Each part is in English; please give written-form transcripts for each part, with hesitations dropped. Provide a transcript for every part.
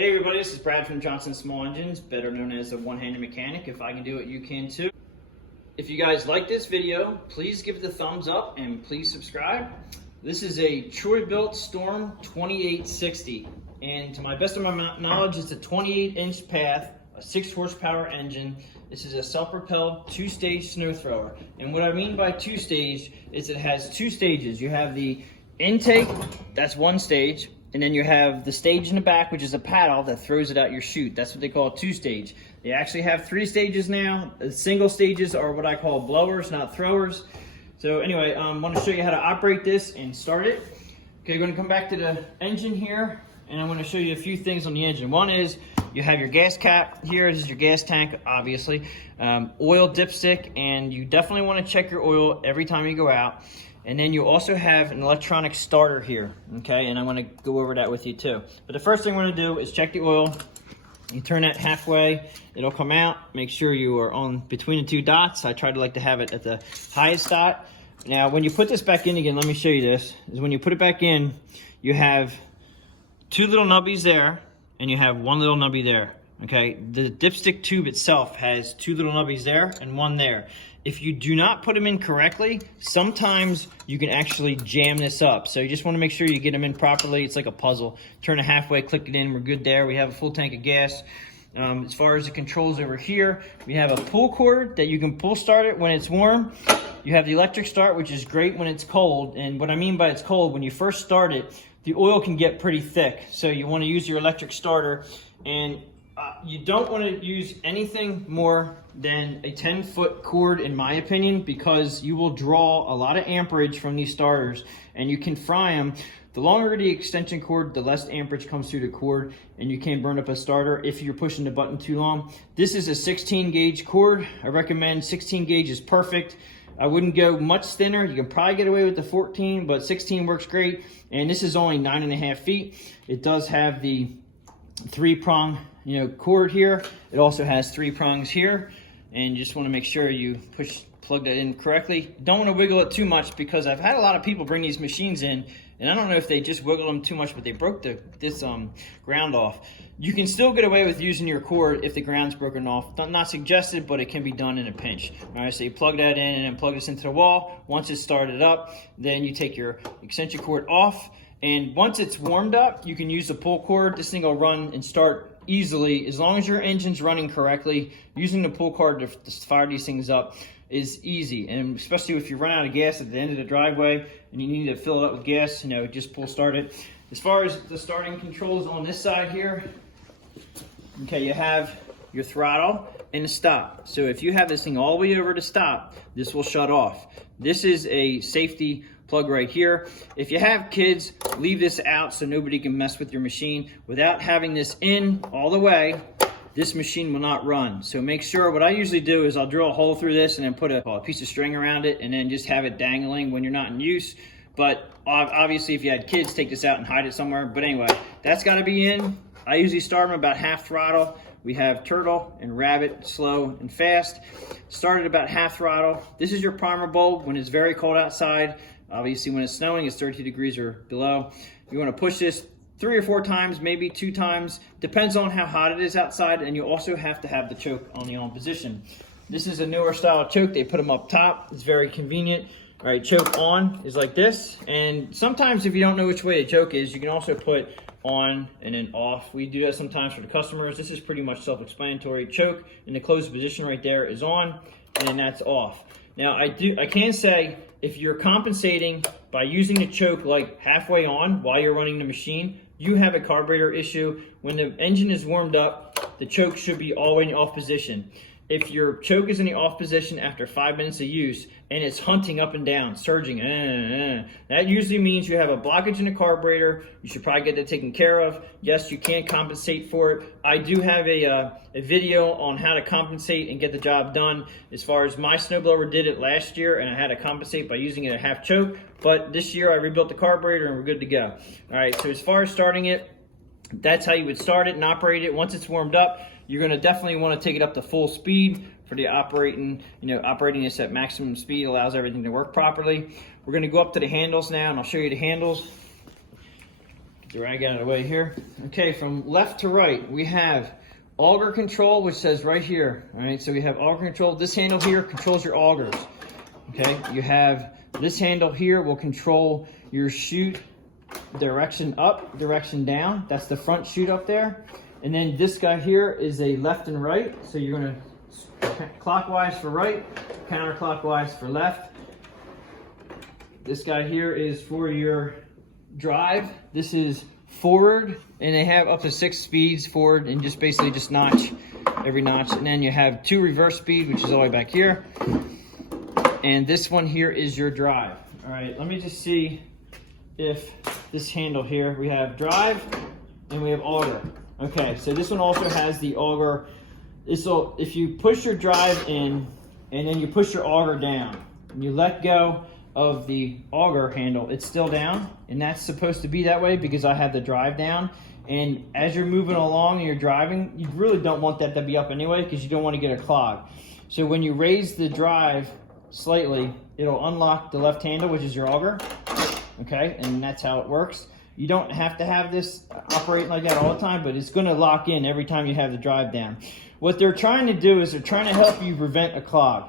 Hey everybody, this is Brad from Johnson Small Engines, better known as the one-handed mechanic. If I can do it, you can too. If you guys like this video, please give it a thumbs up and please subscribe. This is a Troy-Bilt Storm 2860, and to my best of my knowledge, it's a 28-inch path, a 6-horsepower engine. This is a self-propelled 2-stage snow thrower, and what I mean by 2-stage is it has 2 stages. You have the intake, that's 1 stage, and then you have the stage in the back, which is a paddle that throws it out your chute. That's what they call a 2-stage. They actually have 3 stages now. The single stages are what I call blowers, not throwers. So anyway, I want to show you how to operate this and start it. Okay, we're going to come back to the engine here, and I'm going to show you a few things on the engine. One is you have your gas cap here. This is your gas tank, obviously. Oil dipstick, and you definitely want to check your oil every time you go out. And then you also have an electronic starter here, okay? And I'm gonna go over that with you too. But the first thing we're gonna do is check the oil. You turn that halfway, it'll come out. Make sure you are on between the 2 dots. I try to like to have it at the highest dot. Now, when you put this back in again, let me show you this, is when you put it back in, you have 2 little nubbies there, and you have 1 little nubby there, okay? The dipstick tube itself has 2 little nubbies there and 1 there. If you do not put them in correctly, sometimes you can actually jam this up. So you just want to make sure you get them in properly. It's like a puzzle. Turn it halfway, click it in, we're good there. We have a full tank of gas. As far as the controls over here, we have a pull cord that you can pull start it when it's warm. You have the electric start, which is great when it's cold. And what I mean by it's cold, when you first start it, the oil can get pretty thick. So you want to use your electric starter, and you don't want to use anything more than a 10-foot cord, in my opinion, because you will draw a lot of amperage from these starters and you can fry them. The longer the extension cord, the less amperage comes through the cord, and you can burn up a starter if you're pushing the button too long. This is a 16 gauge cord. I recommend 16 gauge is perfect. I wouldn't go much thinner. You can probably get away with the 14, but 16 works great. And this is only 9.5 feet. It does have the 3-prong cord here. It also has 3 prongs here, and you just want to make sure you plug that in correctly. Don't want to wiggle it too much, because I've had a lot of people bring these machines in, and I don't know if they just wiggle them too much, but they broke this ground off. You can still get away with using your cord if the ground's broken off. Not suggested, but it can be done in a pinch. All right, so you plug that in and then plug this into the wall. Once it's started up, then you take your extension cord off, and once it's warmed up, you can use the pull cord. This thing will run and start easily as long as your engine's running correctly. Using the pull cord to fire these things up is easy, and especially if you run out of gas at the end of the driveway and you need to fill it up with gas, just pull start it. As far as the starting controls on this side here, okay, you have your throttle and the stop. So if you have this thing all the way over to stop, this will shut off. This is a safety plug right here. If you have kids, leave this out so nobody can mess with your machine. Without having this in all the way, this machine will not run. So make sure, what I usually do is I'll drill a hole through this and then put a piece of string around it, and then just have it dangling when you're not in use. But obviously if you had kids, take this out and hide it somewhere. But anyway, that's got to be in. I usually start them about half throttle. We have turtle and rabbit, slow and fast. Start at about half throttle. This is your primer bulb when it's very cold outside. Obviously when it's snowing, it's 32 degrees or below. You want to push this 3 or 4 times, maybe 2 times. Depends on how hot it is outside, and you also have to have the choke on the on position. This is a newer style choke. They put them up top. It's very convenient. All right, choke on is like this. And sometimes if you don't know which way the choke is, you can also put on and then off. We do that sometimes for the customers. This is pretty much self-explanatory. Choke in the closed position right there is on, and then that's off. Now I can say, if you're compensating by using the choke like halfway on while you're running the machine, you have a carburetor issue. When the engine is warmed up, the choke should be all the way in the off position. If your choke is in the off position after 5 minutes of use and it's hunting up and down, surging, that usually means you have a blockage in the carburetor. You should probably get that taken care of. Yes, you can compensate for it. I do have a video on how to compensate and get the job done. As far as my snowblower did it last year, and I had to compensate by using it at half choke. But this year I rebuilt the carburetor and we're good to go. All right, so as far as starting it, that's how you would start it and operate it. Once it's warmed up, you're going to definitely want to take it up to full speed for the operating this at maximum speed allows everything to work properly. We're going to go up to the handles now, and I'll show you the handles. drag out of the way here. Okay, from left to right, we have auger control, which says right here. All right, so we have auger control. This handle here controls your augers. Okay, you have this handle here will control your chute direction up, direction down. That's the front chute up there. And then this guy here is a left and right. So you're gonna clockwise for right, counterclockwise for left. This guy here is for your drive. This is forward, and they have up to 6 speeds forward, and just basically just notch every notch. And then you have 2 reverse speed, which is all the way back here. And this one here is your drive. All right, let me just see if this handle here, we have drive and we have auger. Okay, so this one also has the auger. So if you push your drive in and then you push your auger down and you let go of the auger handle, it's still down, and that's supposed to be that way because I have the drive down. And as you're moving along and you're driving, you really don't want that to be up anyway because you don't want to get a clog. So when you raise the drive slightly, it'll unlock the left handle, which is your auger. Okay, and that's how it works. You don't have to have this operating like that all the time, but it's going to lock in every time you have the drive down. What they're trying to do is they're trying to help you prevent a clog.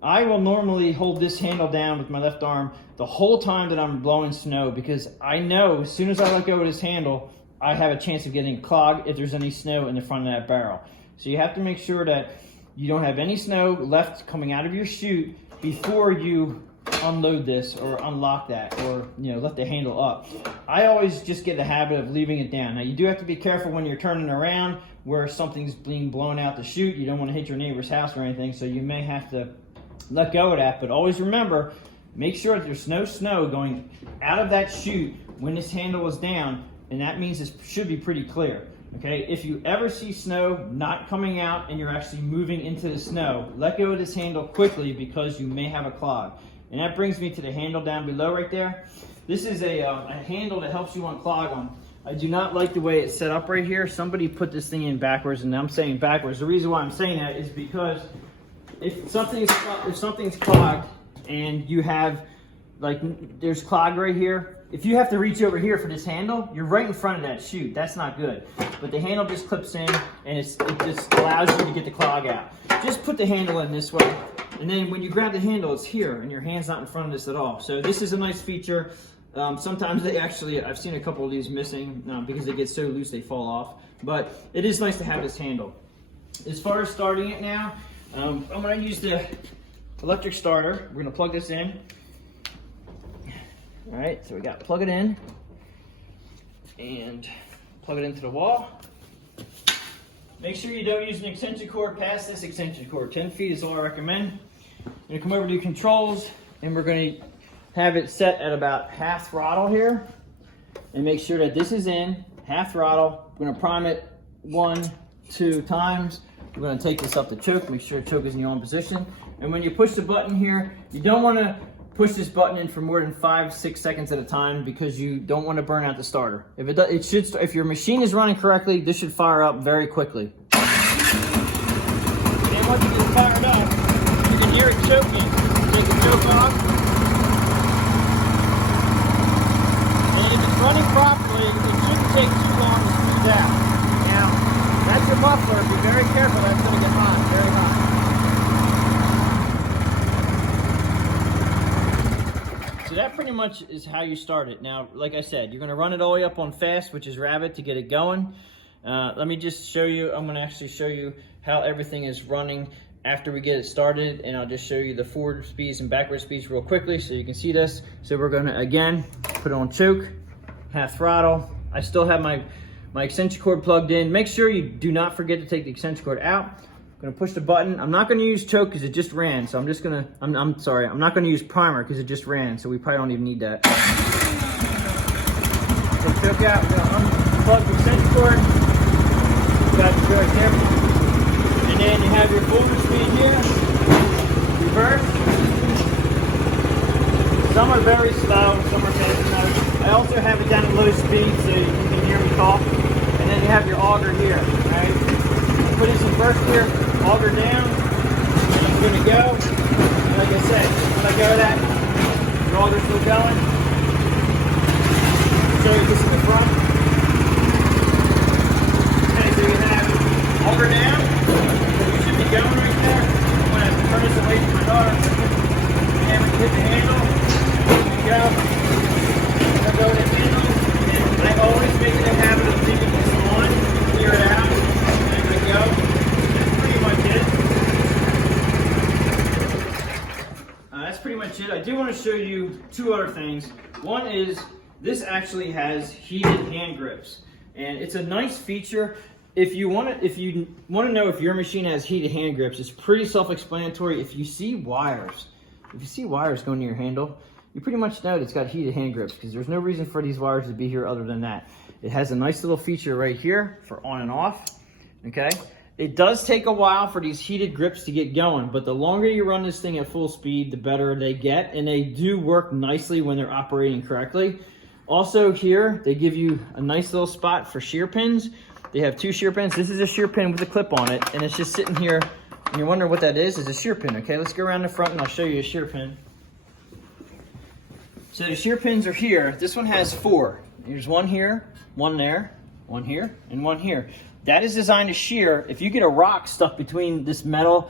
I will normally hold this handle down with my left arm the whole time that I'm blowing snow because I know as soon as I let go of this handle, I have a chance of getting clogged if there's any snow in the front of that barrel. So you have to make sure that you don't have any snow left coming out of your chute before you unload this or unlock that, or let the handle up. I always just get the habit of leaving it down. Now you do have to be careful when you're turning around where something's being blown out the chute. You don't want to hit your neighbor's house or anything, so you may have to let go of that. But always remember, make sure that there's no snow going out of that chute when this handle is down, and that means it should be pretty clear. Okay, if you ever see snow not coming out and you're actually moving into the snow, let go of this handle quickly because you may have a clog. And that brings me to the handle down below right there. This is a handle that helps you unclog them. I do not like the way it's set up right here. Somebody put this thing in backwards, and I'm saying backwards. The reason why I'm saying that is because if something's clogged and you have, there's clog right here, if you have to reach over here for this handle, you're right in front of that chute. That's not good. But the handle just clips in, and it just allows you to get the clog out. Just put the handle in this way, and then when you grab the handle, it's here, and your hand's not in front of this at all. So this is a nice feature. Sometimes I've seen a couple of these missing because they get so loose they fall off. But it is nice to have this handle. As far as starting it now, I'm going to use the electric starter. We're going to plug this in. All right, so we got to plug it in and plug it into the wall. Make sure you don't use an extension cord past this extension cord. 10 feet is all I recommend. I'm going to come over to controls, and we're going to have it set at about half throttle here. And make sure that this is in half throttle. We're going to prime it 1, 2 times. We're going to take this up to choke. Make sure choke is in your own position. And when you push the button here, you don't want to push this button in for more than 5-6 seconds at a time because you don't want to burn out the starter. If your machine is running correctly, this should fire up very quickly. And once it gets fired up, you can hear it choking. Take the choke off. And if it's running properly, it shouldn't take too long to squeeze out. Now, that's your muffler. Be very careful. That's going to get hot, very hot. So that pretty much is how you start it. Now, like I said, you're going to run it all the way up on fast, which is rabbit, to get it going. Let me just show you. I'm going to actually show you how everything is running after we get it started, and I'll just show you the forward speeds and backward speeds real quickly so you can see this. So we're going to, again, put it on choke, half throttle. I still have my extension cord plugged in. Make sure you do not forget to take the extension cord out. I'm gonna push the button. I'm not gonna use choke because it just ran, so I'm not gonna use primer because it just ran, so we probably don't even need that. Take choke out, we're gonna unplug the extension cord. Got it right there. And then you have your forward speed here, reverse. Some are very slow, some are fast enough. I also have it down at low speed so you can hear me talk. And then you have your auger here, right? Put this in first gear, auger down, and I'm gonna go. And like I said, when I go to that, your auger's still going. Show you this in the front. show you two other things. One is this actually has heated hand grips, and it's a nice feature. If you want to know if your machine has heated hand grips, it's pretty self-explanatory. If you see wires going to your handle, you pretty much know that it's got heated hand grips, because there's no reason for these wires to be here other than that. It has a nice little feature right here for on and off, okay? It does take a while for these heated grips to get going, but the longer you run this thing at full speed, the better they get, and they do work nicely when they're operating correctly. Also here, they give you a nice little spot for shear pins. They have two shear pins. This is a shear pin with a clip on it, and it's just sitting here, and you're wondering what that is a shear pin, okay? Let's go around the front and I'll show you a shear pin. So the shear pins are here. This one has 4. There's one here, one there, one here, and one here. That is designed to shear. If you get a rock stuck between this metal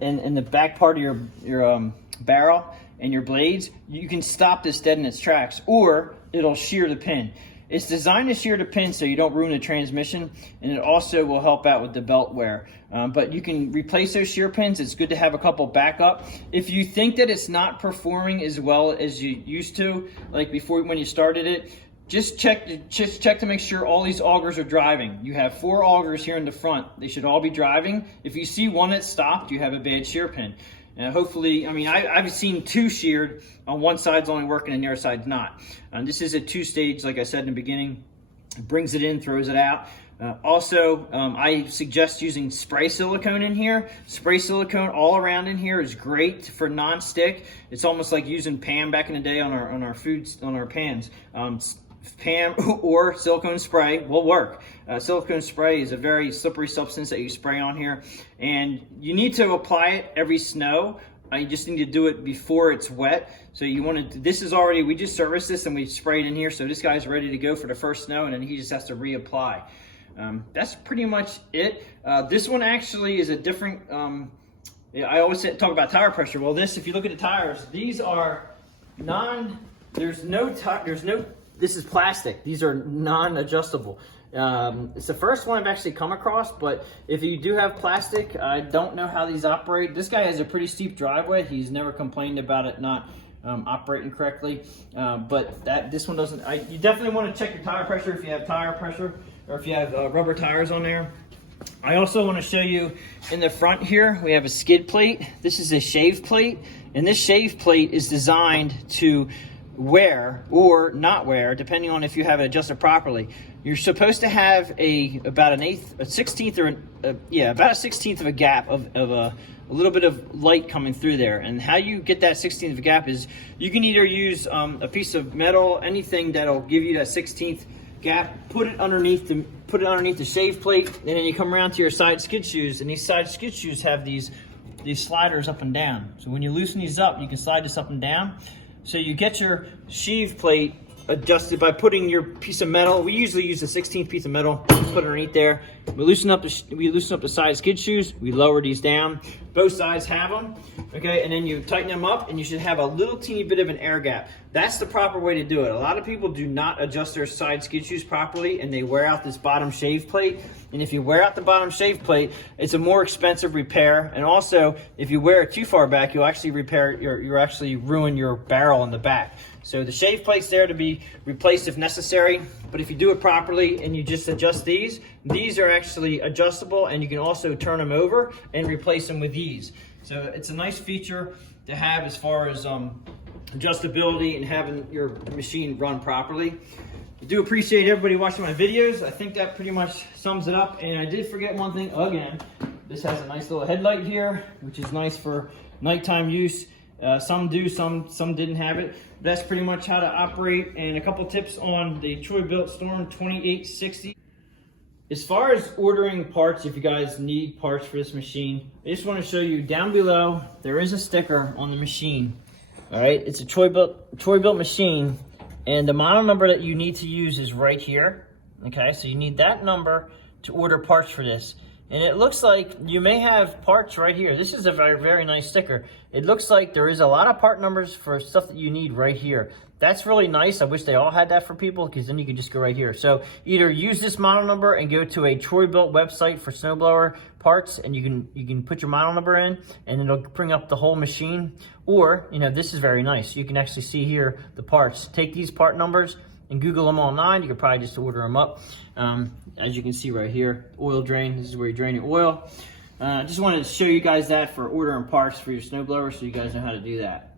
and the back part of your barrel and your blades, you can stop this dead in its tracks, or it'll shear the pin. It's designed to shear the pin so you don't ruin the transmission, and it also will help out with the belt wear. But you can replace those shear pins. It's good to have a couple backup. If you think that it's not performing as well as you used to, like before when you started it, just check to make sure all these augers are driving. You have 4 augers here in the front. They should all be driving. If you see one that's stopped, you have a bad shear pin. Hopefully, I mean, I've seen 2 sheared on one side's only working and the other side's not. This is a 2-stage, like I said in the beginning. It brings it in, throws it out. Also, I suggest using spray silicone in here. Spray silicone all around in here is great for non-stick. It's almost like using Pam back in the day on our pans. Pam or silicone spray will work. Silicone spray is a very slippery substance that you spray on here, and you need to apply it every snow. You just need to do it before it's wet. So you want to, this is already, we just serviced this and we sprayed in here, so this guy's ready to go for the first snow, and then he just has to reapply. That's pretty much it. This one actually is a different, I always talk about tire pressure. Well, this, if you look at the tires, these are this is plastic. These are non-adjustable. It's the first one I've actually come across, but if you do have plastic, I don't know how these operate. This guy has a pretty steep driveway. He's never complained about it not operating correctly, but this one doesn't. You definitely want to check your tire pressure if you have tire pressure, or if you have rubber tires on there. I also want to show you in the front here, we have a skid plate. This is a shave plate, and this shave plate is designed to wear or not wear, depending on if you have it adjusted properly. You're supposed to have about a 16th of a gap of a little bit of light coming through there. And how you get that 16th of a gap is you can either use a piece of metal, anything that'll give you that 16th gap, put it underneath the shave plate, and then you come around to your side skid shoes, and these side skid shoes have these sliders up and down. So when you loosen these up, you can slide this up and down. So you get your sheave plate adjusted by putting your piece of metal. We usually use a 16th piece of metal, put it underneath there. We loosen up the side skid shoes. We lower these down. Both sides have them, okay? And then you tighten them up, and you should have a little teeny bit of an air gap. That's the proper way to do it. A lot of people do not adjust their side skid shoes properly, and they wear out this bottom shave plate. And if you wear out the bottom shave plate, it's a more expensive repair. And also, if you wear it too far back, you'll actually you'll actually ruin your barrel in the back. So the shave plate's there to be replaced if necessary, but if you do it properly and you just adjust these are actually adjustable, and you can also turn them over and replace them with these. So it's a nice feature to have as far as adjustability and having your machine run properly. I do appreciate everybody watching my videos. I think that pretty much sums it up, and I did forget one thing again. This has a nice little headlight here, which is nice for nighttime use. Some do, some didn't have it. That's pretty much how to operate, and a couple tips on the Troy-Bilt Storm 2860. As far as ordering parts, if you guys need parts for this machine, I just want to show you down below, there is a sticker on the machine. All right, it's a Troy-Bilt machine, and the model number that you need to use is right here. Okay, so you need that number to order parts for this. And it looks like you may have parts right here. This is a very, very nice sticker. It looks like there is a lot of part numbers for stuff that you need right here. That's really nice. I wish they all had that for people, because then you can just go right here. So either use this model number and go to a Troy-Bilt website for snowblower parts, and you can put your model number in, and it'll bring up the whole machine. Or, you know, this is very nice. You can actually see here the parts. Take these part numbers and Google them online. You could probably just order them up. As you can see right here, oil drain. This is where you drain your oil. Just wanted to show you guys that for ordering parts for your snowblower, so you guys know how to do that.